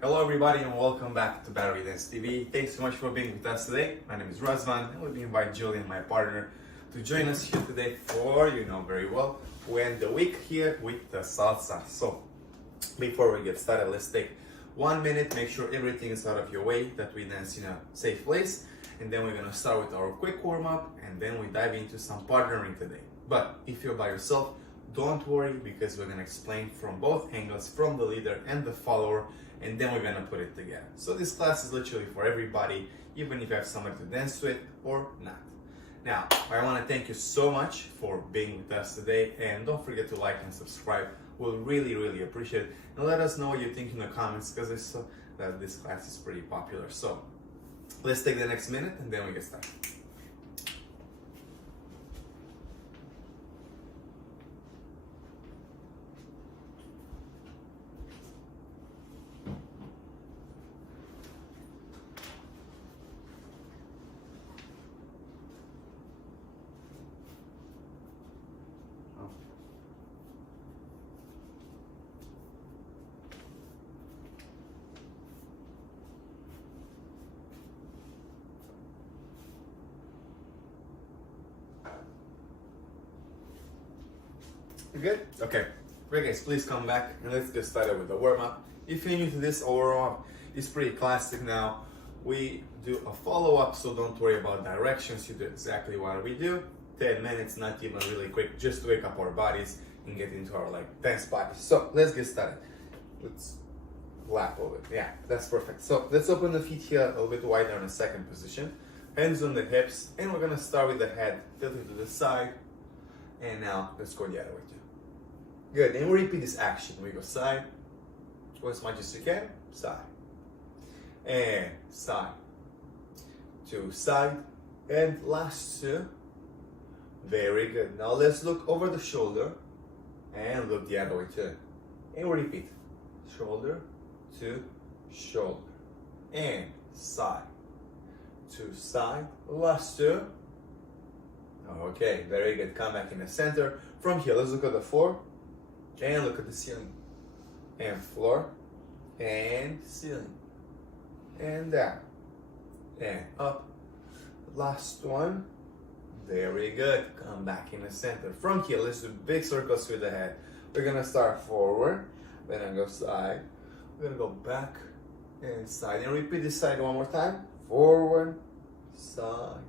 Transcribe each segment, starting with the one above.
Hello everybody and welcome back to Battery Dance TV. Thanks so much for being with us today. My name is Razvan and we invite Julian, my partner, to join us here today for, you know very well, we end the week here with the salsa. So before we get started, let's take 1 minute, make sure everything is out of your way, that we dance in a safe place, and then we're gonna start with our quick warm-up and then we dive into some partnering today. But if you're by yourself, don't worry, because we're gonna explain from both angles, from the leader and the follower, and then we're gonna put it together. So this class is literally for everybody, even if you have somebody to dance with or not. Now, I wanna thank you so much for being with us today, and don't forget to like and subscribe. We'll really appreciate it. And let us know what you think in the comments, because I saw that this class is pretty popular. So let's take the next minute and then we get started. You good? Okay. Great guys, please come back and let's get started with the warm-up. If you're new to this warm-up, it's pretty classic now. We do a follow-up, so don't worry about directions. You do exactly what we do. 10 minutes, not even really quick, just to wake up our bodies and get into our dance bodies. So let's get started. Let's lap over it. Yeah, that's perfect. So let's open the feet here a little bit wider in a second position. Hands on the hips, and we're gonna start with the head tilted to the side. And now let's go the other way too. Good, and we repeat this action. We go side, go as much as you can, side, and side, to side, and last two. Very good. Now let's look over the shoulder, and look the other way too. And we repeat, shoulder to shoulder, and side, to side, last two. Okay, very good. Come back in the center. From here, let's look at the floor. And look at the ceiling. And floor. And ceiling. And down. And up. Last one. Very good. Come back in the center. From here, let's do big circles with the head. We're going to start forward. Then I go side. We're going to go back and side. And repeat this side one more time. Forward. Side.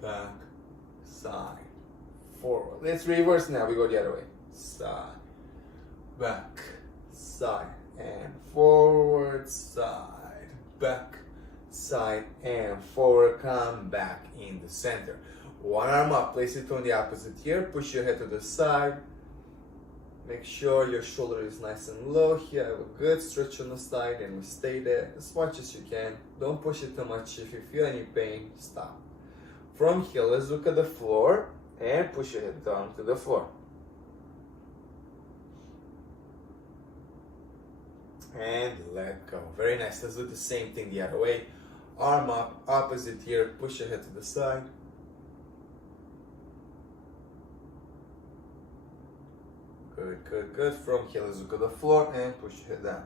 Back. Side. Forward. Let's reverse now. We go the other way. Side. Back, side, and forward, side, back, side, and forward. Come back in the center. One arm up, place it on the opposite ear, push your head to the side. Make sure your shoulder is nice and low here. Have a good stretch on the side, and we stay there as much as you can. Don't push it too much. If you feel any pain, stop. From here, let's look at the floor and push your head down to the floor. And let go. Very nice. Let's do the same thing the other way. Arm up, opposite ear, push your head to the side. Good. From here, let's look at the floor and push your head down.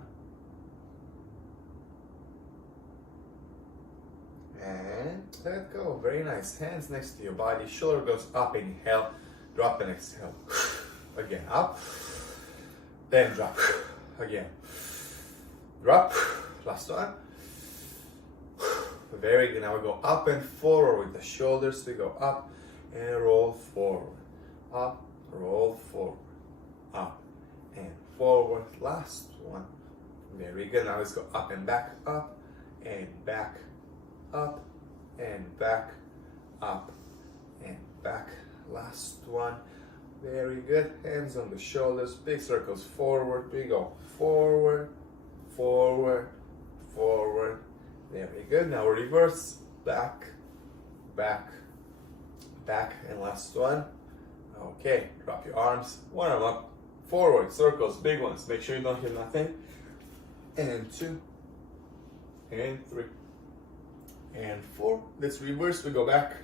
And let go. Very nice. Hands next to your body. Shoulder goes up, inhale, drop and exhale. Again, up, then drop. Again. Drop, last one. Very good. Now we go up and forward with the shoulders. We go up and roll forward. Up, roll forward. Up and forward. Last one. Very good. Now let's go up and back, up and back, up and back, up and back. Last one. Very good. Hands on the shoulders. Big circles forward. We go forward. Forward, forward. Very good. Now reverse, back, back, back, and last one. Okay, drop your arms, one arm up, forward, circles, big ones. Make sure you don't hit nothing. And 2, and 3, and 4. Let's reverse. We go back,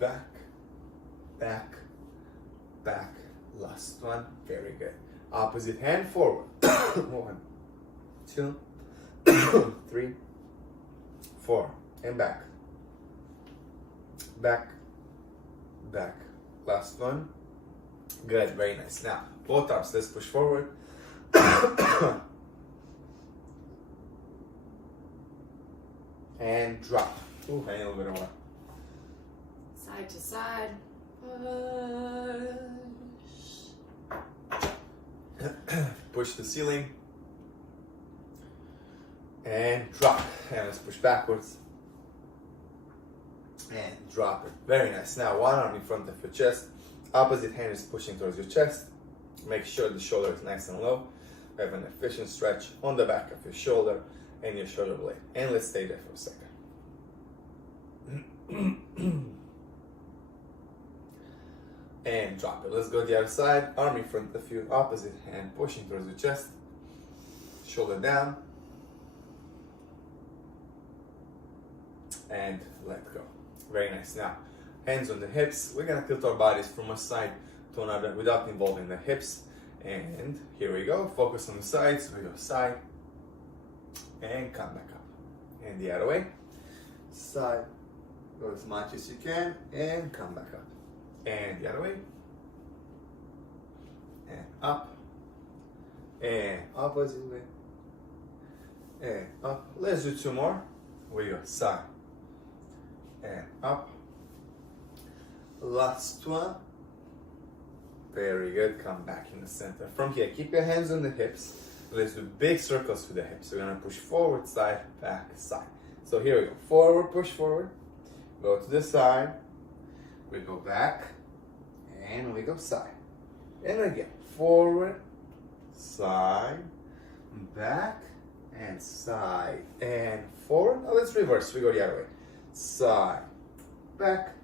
back, back, back. Last one. Very good. Opposite hand forward. 1, 2, 3, 4, and back. Back, back. Last one. Good, very nice. Now, both arms, let's push forward. And drop. Ooh, I need a little bit more. Side to side. Push the ceiling. And drop. And let's push backwards. And drop it. Very nice. Now, one arm in front of your chest. Opposite hand is pushing towards your chest. Make sure the shoulder is nice and low. Have an efficient stretch on the back of your shoulder and your shoulder blade. And let's stay there for a second. And drop it. Let's go the other side. Arm in front of you. Opposite hand pushing towards your chest. Shoulder down. And let go. Very nice. Now, hands on the hips. We're gonna tilt our bodies from one side to another without involving the hips. And here we go. Focus on the sides. We go side and come back up. And the other way. Side. Go as much as you can and come back up. And the other way. And up. And opposite way. And up. Let's do 2 more. We go side and up. Last one. Very good. Come back in the center. From here, keep your hands on the hips. Let's do big circles with the hips. We're gonna push forward, side, back, side. So here we go. Forward, push forward. Go to the side. We go back. And we go side. And again, forward, side, back, and side, and forward. Now let's reverse. We go the other way. Side, back,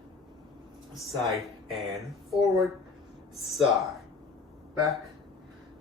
side, and forward. Side, back,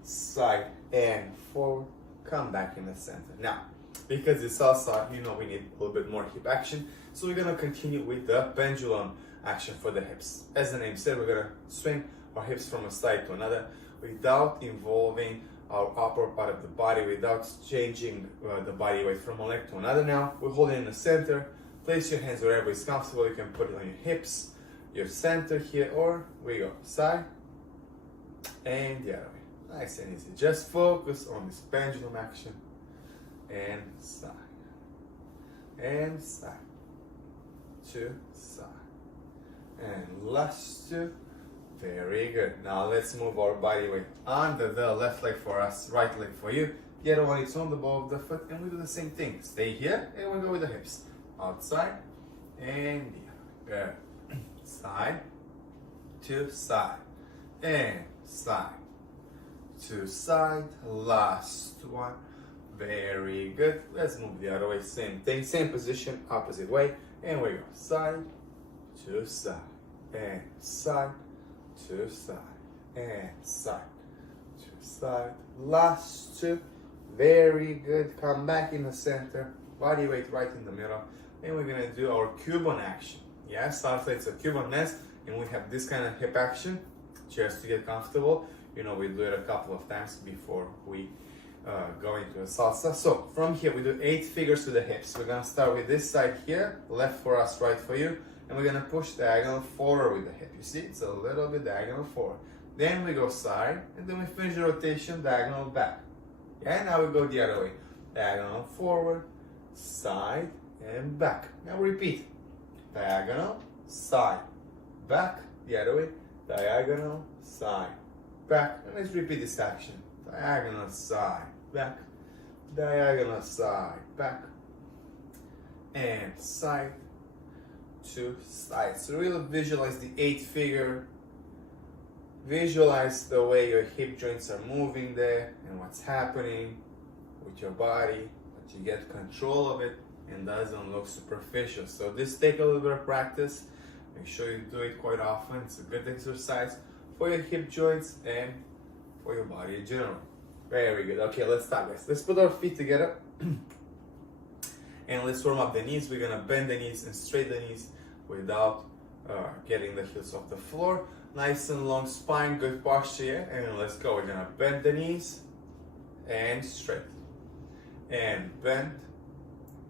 side, and forward. Come back in the center. Now, because it's salsa, you know we need a little bit more hip action. So we're gonna continue with the pendulum action for the hips. As the name said, we're gonna swing our hips from a side to another without involving our upper part of the body, without changing the body weight from one leg to another. Now, we're holding in the center. Place your hands wherever is comfortable. You can put it on your hips, your center here, or we go side and the other way. Nice and easy. Just focus on this pendulum action. And side. And side. 2, side. And last 2. Very good. Now let's move our body weight under the left leg for us, right leg for you. The other one is on the ball of the foot, and we do the same thing. Stay here, and we go with the hips. Outside, and the other. Good. Side, to side, and side, to side. Last one. Very good. Let's move the other way. Same thing, same position, opposite way. And we go side, to side, and side, to side, and side, to side. Last 2. Very good. Come back in the center. Body weight right in the middle. And we're gonna do our Cuban action. Yes, salsa, it's a Cuban nest, and we have this kind of hip action just to get comfortable. You know, we do it a couple of times before we go into a salsa. So from here, we do 8 figures to the hips. We're gonna start with this side here, left for us, right for you, and we're gonna push diagonal forward with the hip. You see, it's a little bit diagonal forward. Then we go side, and then we finish the rotation, diagonal back. Yeah, now we go the other way. Diagonal forward, side, and back. Now repeat. Diagonal, side, back, the other way. Diagonal, side, back. And let's repeat this action. Diagonal, side, back. Diagonal, side, back. And side to side. So really visualize the 8 figure. Visualize the way your hip joints are moving there and what's happening with your body, that you get control of it and doesn't look superficial. So this take a little bit of practice. Make sure you do it quite often. It's a good exercise for your hip joints and for your body in general. Very good. Okay, let's start, guys. Let's put our feet together and let's warm up the knees. We're gonna bend the knees and straighten the knees without getting the heels off the floor. Nice and long spine, good posture, yeah? And let's go. We're gonna bend the knees and straight. and bend,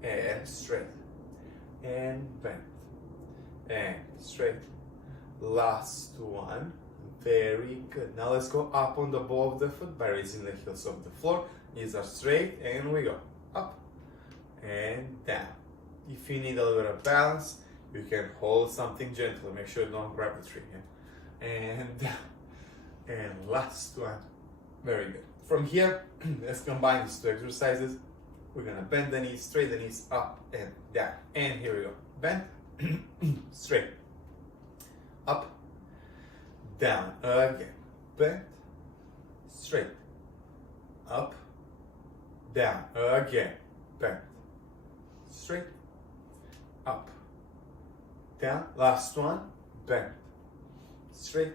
and straight, and bend, and straight. Last one. Very good. Now let's go up on the ball of the foot by raising the heels off the floor. Knees are straight, and we go up and down. If you need a little bit of balance, you can hold something gentle. Make sure you don't grab the tree. Yeah? And down. And last one. Very good. From here, let's combine these two exercises. We're gonna bend the knees, straight the knees, up and down. And here we go. Bend, straight, up, down. Again. Bend, straight, up, down. Again. Bend, straight, up, down. Last one. Bend, straight,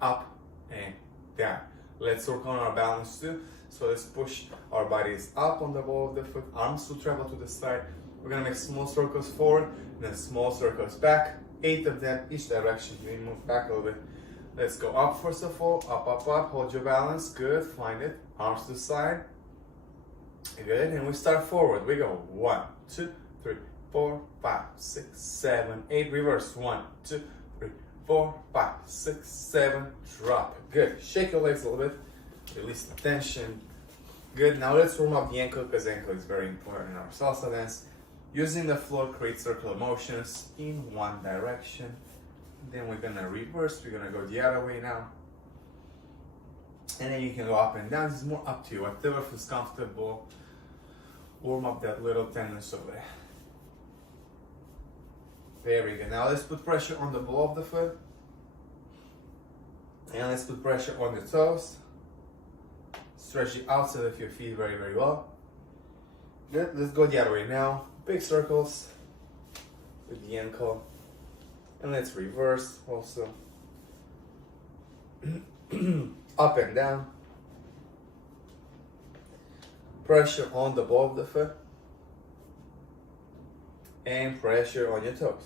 up and down. Let's work on our balance too. So let's push our bodies up on the ball of the foot. Arms will travel to the side. We're gonna make small circles forward and then small circles back. 8 of them each direction. You move back a little bit. Let's go up first of all. Up, up, up. Hold your balance. Good. Find it. Arms to the side. Good. And we start forward. We go 1, 2, 3, 4, 5, 6, 7, 8. Reverse. 1, 2, 3, 4, 5, 6, 7. Drop it. Good. Shake your legs a little bit. Release the tension. Good. Now let's warm up the ankle because ankle is very important in our salsa dance. Using the floor, create circular motions in one direction. Then we're gonna reverse. We're gonna go the other way now. And then you can go up and down. This is more up to you. Whatever feels comfortable. Warm up that little tendons over there. Very good. Now let's put pressure on the ball of the foot. And let's put pressure on the toes. Stretch the outside of your feet very, very well. Good. Let's go the other way now. Big circles with the ankle. And let's reverse also. Up and down. Pressure on the ball of the foot. And pressure on your toes.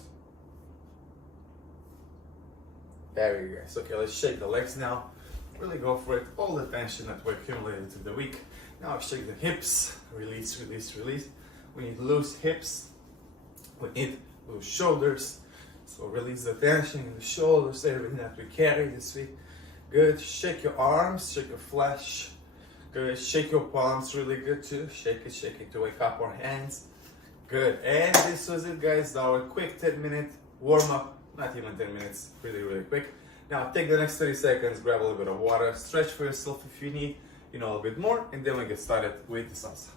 Very good. So, okay, let's shake the legs now. Really go for it. All the tension that we accumulated through the week. Now shake the hips. Release, release, release. We need loose hips. We need loose shoulders. So release the tension in the shoulders, everything that we carry this week. Good. Shake your arms, shake your flesh. Good. Shake your palms really good too. Shake it to wake up our hands. Good. And this was it, guys. Our quick 10-minute warm up. Not even 10 minutes. Really, really quick. Now take the next 30 seconds, grab a little bit of water, stretch for yourself if you need, a little bit more, and then we get started with the salsa.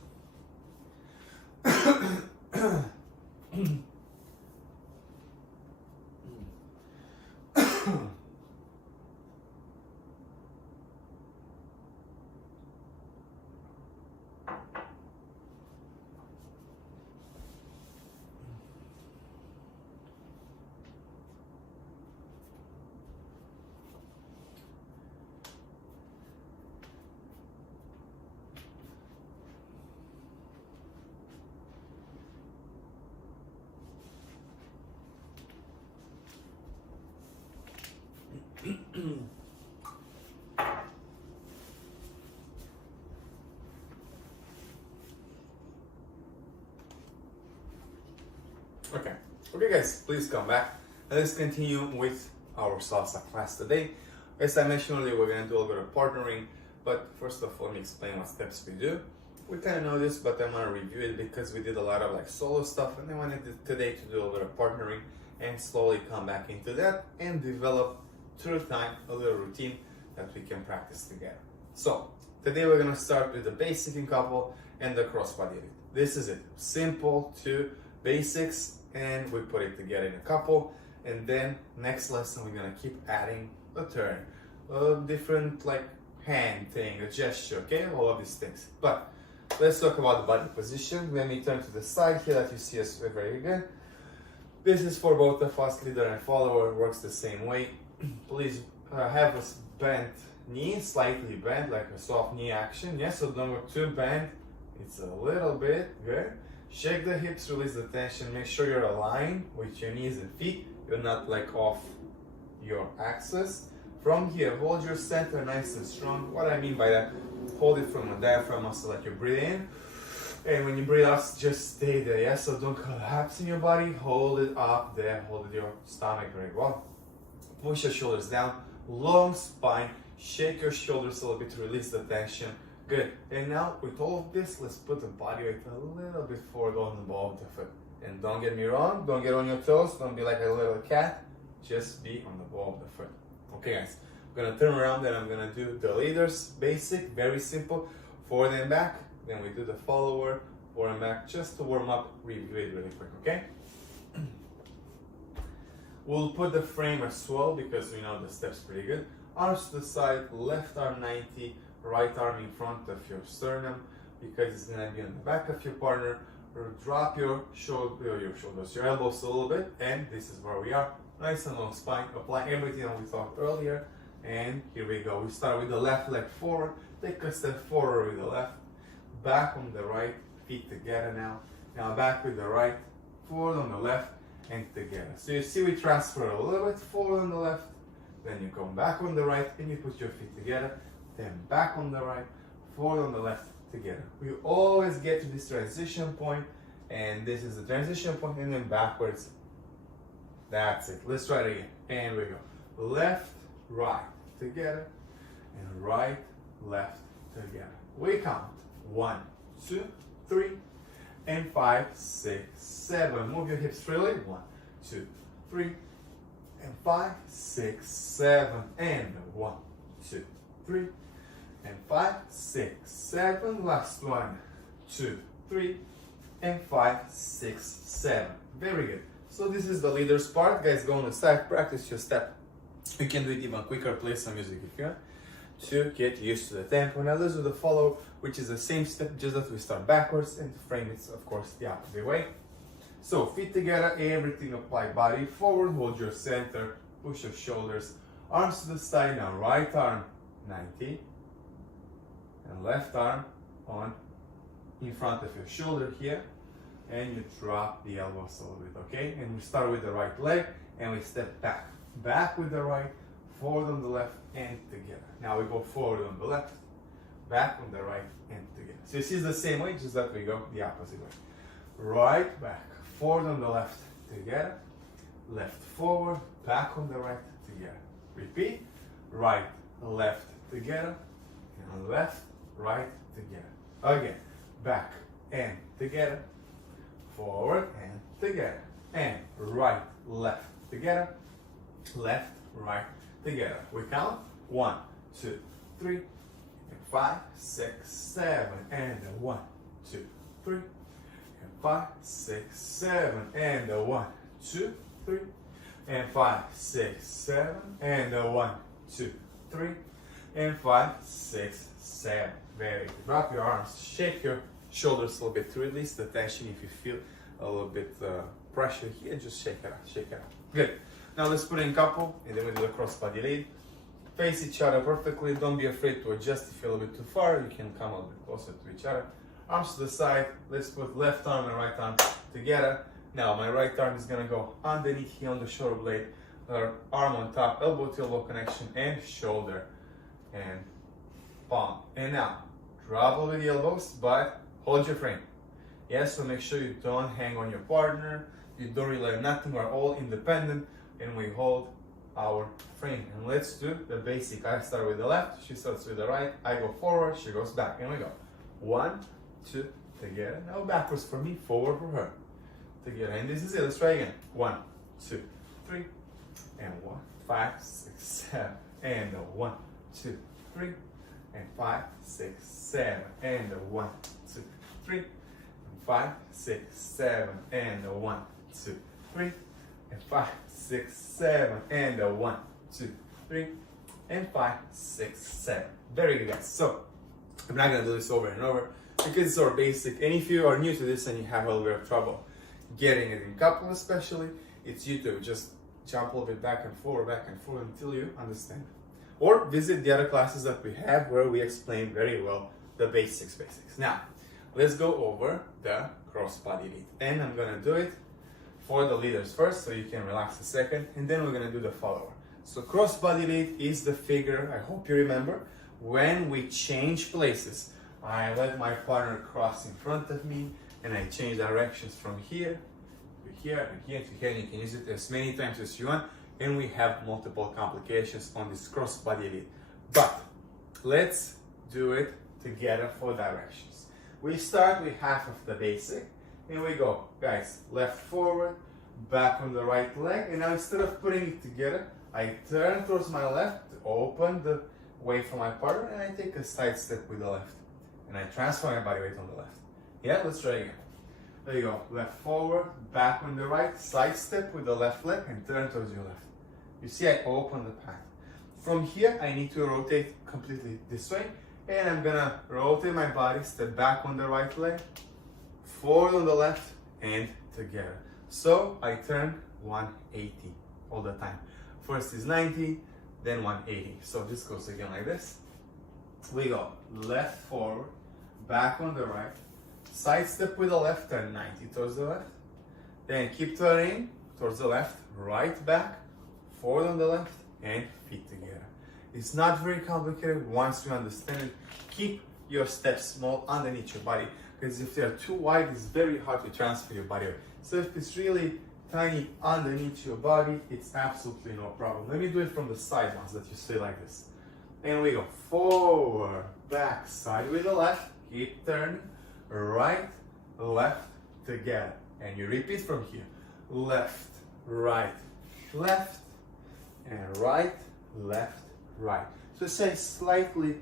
Okay guys, please come back and let's continue with our salsa class today. As I mentioned earlier, we're going to do a little bit of partnering, but first of all, let me explain what steps we do. We kind of know this, but I want to review it because we did a lot of solo stuff, and I wanted today to do a little bit of partnering and slowly come back into that and develop through time a little routine that we can practice together. So today we're going to start with the basic in couple and the crossbody. This is it. Simple to basics, and we put it together in a couple, and then next lesson we're gonna keep adding a turn, a different hand thing, a gesture, okay, all of these things. But let's talk about the body position. Let me turn to the side here that you see us very good. This is for both of us, leader and follower. It works the same way. Please have a bent knee, slightly bent, like a soft knee action. Yes, so don't go too bent. It's a little bit good. Shake the hips, release the tension. Make sure you're aligned with your knees and feet. You're not off your axis. From here, hold your center nice and strong. What I mean by that, hold it from the diaphragm muscle that you breathe in. And when you breathe out, just stay there, yeah? So don't collapse in your body, hold it up there, hold your stomach very well. Push your shoulders down, long spine, shake your shoulders a little bit to release the tension. Good. And now with all of this, let's put the body weight a little bit forward on the ball of the foot. And don't get me wrong, don't get on your toes, don't be like a little cat, just be on the ball of the foot. Okay guys, I'm gonna turn around and I'm gonna do the leaders, basic, very simple, forward and back. Then we do the follower, forward and back, just to warm up, review it really quick, okay? We'll put the frame as well because we know the steps pretty good. Arms to the side, left arm 90, right arm in front of your sternum because it's gonna be on the back of your partner. Drop your shoulders, your elbows a little bit, and this is where we are. Nice and long spine. Apply everything that we talked earlier, and here we go. We start with the left leg forward. Take a step forward with the left, back on the right, feet together now. Now back with the right, forward on the left, and together. So you see we transfer a little bit forward on the left, then you come back on the right, and you put your feet together, then back on the right, forward on the left, together. We always get to this transition point, and this is the transition point, and then backwards. That's it. Let's try it again. And we go. Left, right, together, and right, left, together. We count 1, 2, 3, and 5, 6, 7. Move your hips freely. 1, 2, 3, and 5, 6, 7, and 1, 2, 3. And 5, 6, 7. Last 1, 2, 3, and 5, 6, 7. Very good. So this is the leaders part. Guys, go on the side, practice your step. You can do it even quicker, play some music if you want to get used to the tempo. Now let's do the follow, which is the same step, just that we start backwards and frame it, of course, the opposite way. So feet together, everything apply, body forward, hold your center, push your shoulders, arms to the side. Now right arm 90. And left arm on in front of your shoulder here, and you drop the elbows a little bit, okay? And we start with the right leg, and we step back. Back with the right, forward on the left, and together. Now we go forward on the left, back on the right, and together. So you see it's the same way, just that we go the opposite way. Right, back, forward on the left, together. Left, forward, back on the right, together. Repeat. Right, left, together. And left, right, together. Again, back and together, forward and together, and right, left, together, left, right, together. We count 1, 2, 3, and 5, 6, 7, and 1, 2, 3, and 5, 6, 7, and 1, 2, 3, and 5, 6, 7, and 1, 2, 3, and 5, 6, 7. Very good. Drop your arms, shake your shoulders a little bit to release the tension. If you feel a little bit pressure here, just shake it out, shake it out. Good. Now let's put in couple, and then we do the crossbody lead. Face each other perfectly. Don't be afraid to adjust if you're a little bit too far. You can come a little bit closer to each other. Arms to the side. Let's put left arm and right arm together. Now my right arm is gonna go underneath here on the shoulder blade. Arm on top, elbow to elbow connection, and shoulder and palm. And now drop over the elbows, but hold your frame. Yes, so make sure you don't hang on your partner. You don't rely on nothing. We're all independent, and we hold our frame. And let's do the basic. I start with the left, she starts with the right. I go forward, she goes back, and we go 1, 2, together. Now backwards for me, forward for her. Together, and this is it. Let's try again. 1, 2, 3, and 1, 5, 6, 7, and 1, 2, 3, and 5, 6, 7, and 1, 2, 3, and 5, 6, 7, and 1, 2, 3, and 5, 6, 7, and 1, 2, 3, and 5, 6, 7. Very good, guys. So I'm not gonna do this over and over because it's our basic. And if you are new to this and you have a little bit of trouble getting it in couple, especially, it's YouTube. Just jump a little bit back and forward until you understand. Or visit the other classes that we have where we explain very well the basics. Now, let's go over the crossbody lead. And I'm gonna do it for the leaders first, so you can relax a second, and then we're gonna do the follower. So crossbody lead is the figure, I hope you remember, when we change places. I let my partner cross in front of me, and I change directions from here to here and here to here. And you can use it as many times as you want, and we have multiple complications on this crossbody elite. But let's do it together for directions. We start with half of the basic, and we go, guys, left forward, back on the right leg, and now instead of putting it together, I turn towards my left to open the way for my partner, and I take a side step with the left. And I transfer my body weight on the left. Yeah, let's try again. There you go. Left forward, back on the right, side step with the left leg, and turn towards your left. You see, I open the path. From here, I need to rotate completely this way, and I'm gonna rotate my body, step back on the right leg, forward on the left, and together. So I turn 180 all the time. First is 90, then 180. So this goes again like this. We go left forward, back on the right, side step with the left, turn 90 towards the left. Then keep turning towards the left, right back, forward on the left, and feet together. It's not very complicated once you understand it. Keep your steps small underneath your body, because if they're too wide, it's very hard to transfer your body weight. So if it's really tiny underneath your body, it's absolutely no problem. Let me do it from the side ones that you see like this. And we go forward, back, side with the left, keep turning, right, left, together. And you repeat from here. Left, right, left, and right, left, right. So say slightly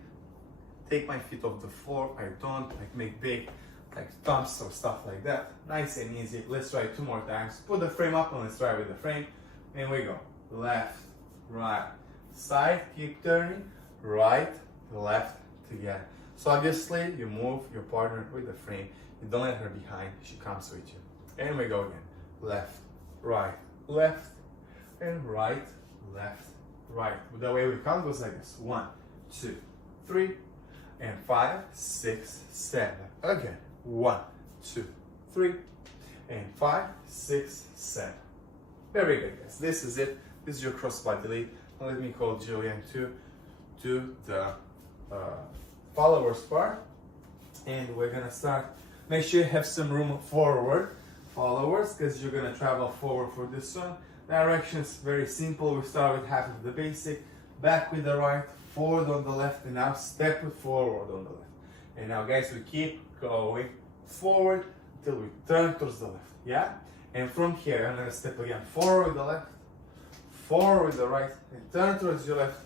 take my feet off the floor. I don't like make big like thumps or stuff like that. Nice and easy. Let's try it 2 more times. Put the frame up and let's try with the frame. And we go. Left, right, side, keep turning, right, left, together. So obviously you move your partner with the frame. You don't let her behind, she comes with you. And we go again. Left, left, and right, left, right. The way we count goes like this. 1, 2, 3, and 5, 6, 7. Again. 1, 2, 3, and 5, 6, 7. Very good, guys. This is it. This is your crossbody lead. Let me call Julian to do the followers part. And we're gonna start. Make sure you have some room forward followers, because you're gonna travel forward for this one. Directions very simple. We start with half of the basic, back with the right, forward on the left, and now step with forward on the left. And now, guys, we keep going forward until we turn towards the left. Yeah? And from here, I'm gonna step again forward with the left, forward with the right, and turn towards your left,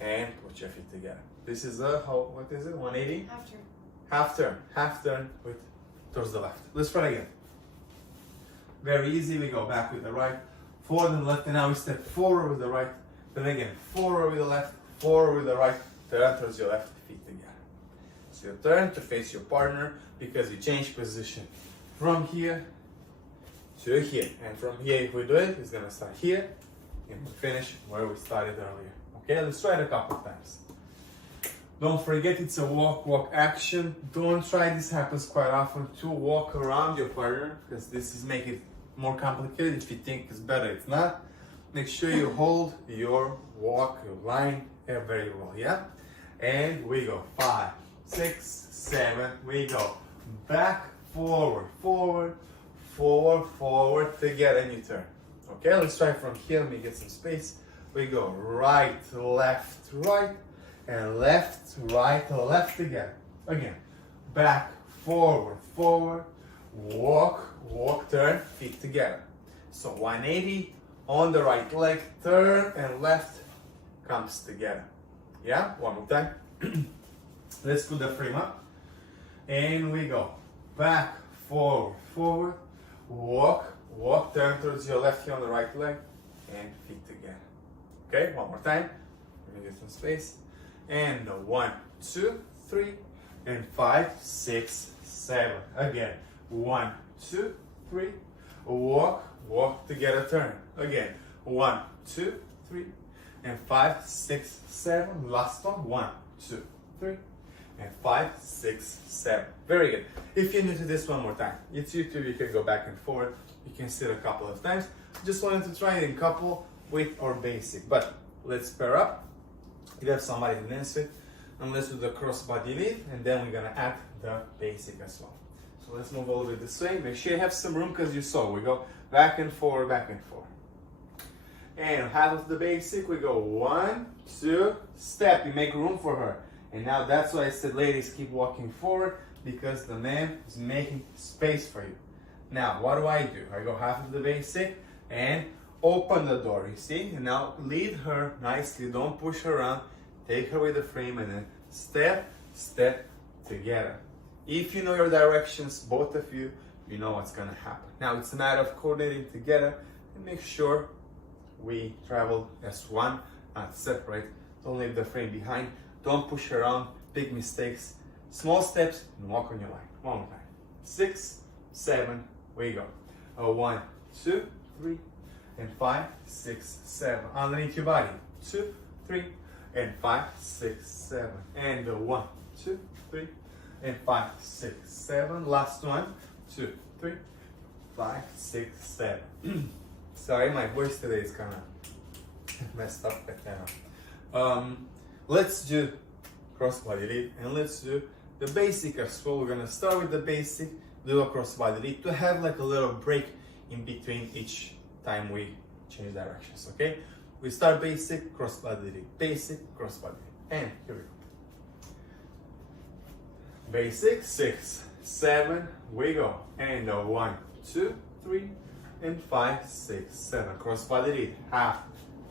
and put your feet together. This is what is it? 180? Half turn. Half turn with towards the left. Let's try again. Very easy. We go back with the right, forward and left, and now we step forward with the right, then again forward with the left, forward with the right, turn towards your left, feet together. So you turn to face your partner because you change position from here to here, and from here, if we do it, it's gonna start here and we finish where we started earlier. Okay, let's try it a couple of times. Don't forget, it's a walk action. Don't try, this happens quite often, to walk around your partner, because this is making it more complicated. If you think it's better, it's not. Make sure you hold your walk, your line very well, yeah? And we go 5, 6, 7, we go back, forward, together, and you turn. Okay, let's try from here. Let me get some space. We go right, left, right, and left, right, left together. Again, back, forward, walk, turn, feet together. So 180 on the right leg, turn, and left comes together. Yeah, one more time. Let's put the frame up. And we go back, forward, walk, turn towards your left heel on the right leg, and feet together. Okay, one more time. Let me get some space. And 1, 2, 3, and 5, 6, 7. Again, 1, 2, 3, walk together, turn. Again, 1, 2, 3, and 5, 6, 7. Last one, 1, 2, 3, and 5, 6, 7. Very good. If you're new to this, one more time. It's YouTube, you can go back and forward. You can sit a couple of times. Just wanted to try it in couple with or basic. But let's pair up. You have somebody to dance with. and let's do the crossbody lead, and then we're gonna add the basic as well. So let's move a little bit this way. Make sure you have some room because you saw we go back and forth, back and forth. And half of the basic, we go 1, 2, step. You make room for her. And now that's why I said, ladies, keep walking forward because the man is making space for you. Now, what do? I go half of the basic and open the door, you see? And now lead her nicely. Don't push her around. Take her with the frame and then step, step together. If you know your directions, both of you, you know what's gonna happen. Now it's a matter of coordinating together and make sure we travel as one, not separate. Don't leave the frame behind. Don't push around. Big mistakes. Small steps and walk on your line. One more time. 6, 7, we go. 1, 2, 3, and 5, 6, 7. Underneath your body. 2, 3, and 5, 6, 7. And 1, 2, 3, and 5, 6, 7. Last one. 2, 3, 5, 6, 7. Sorry, my voice today is kind of messed up, but let's do crossbody lead and let's do the basic as well. We're gonna start with the basic, do a crossbody lead to have like a little break in between each time we change directions. Okay, we start basic, crossbody lead, basic, crossbody lead, and here we go. Basic, 6, 7, we go, and 1, 2, 3, and 5, 6, 7. Crossbody lead, half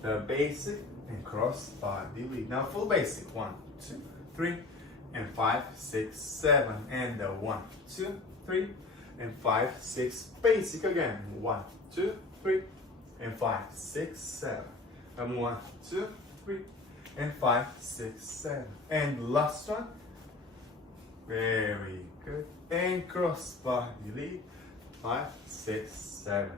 the basic and crossbody lead. Now full basic, 1, 2, 3, and 5, 6, 7. And 1, 2, 3, and 5, 6. Basic again, 1, 2, 3, and 5, 6, 7. And 1, 2, 3, and 5, 6, 7. And last one. Very good. And crossbody lead, 5, 6, 7.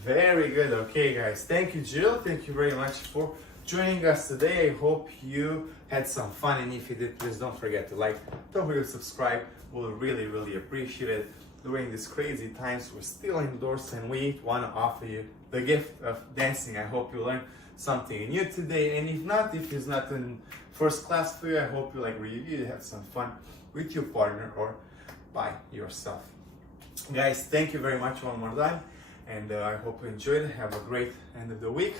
Very good. Okay, guys. Thank you, Jill. Thank you very much for joining us today. I hope you had some fun. And if you did, please don't forget to like, don't forget to subscribe. We'll really, really appreciate it. During these crazy times, we're still indoors and we want to offer you the gift of dancing. I hope you learned something new today. And if not, if it's not in first class for you, I hope you really have some fun with your partner or by yourself. Guys, thank you very much one more time. And I hope you enjoyed it. Have a great end of the week.